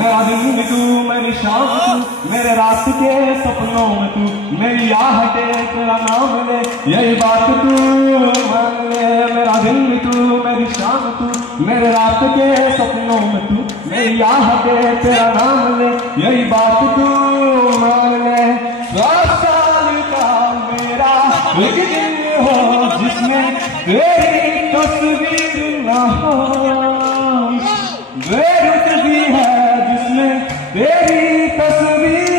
मेरा दिन में तू, मेरी शाम तू, मेरे रात के सपनों में तू, मेरी आहटे तेरा नाम ले, यही बात तू मान ले। मेरा दिन में तू, मेरी शाम तू, मेरे रात के सपनों में तू, मेरी आहटे तेरा नाम ले, यही बात तू मान ले। 100 साल का मेरा एक दिन हो जिसमें तेरी तस्वीर ना हो, बेरुखी है जिसमें तेरी तस्वीर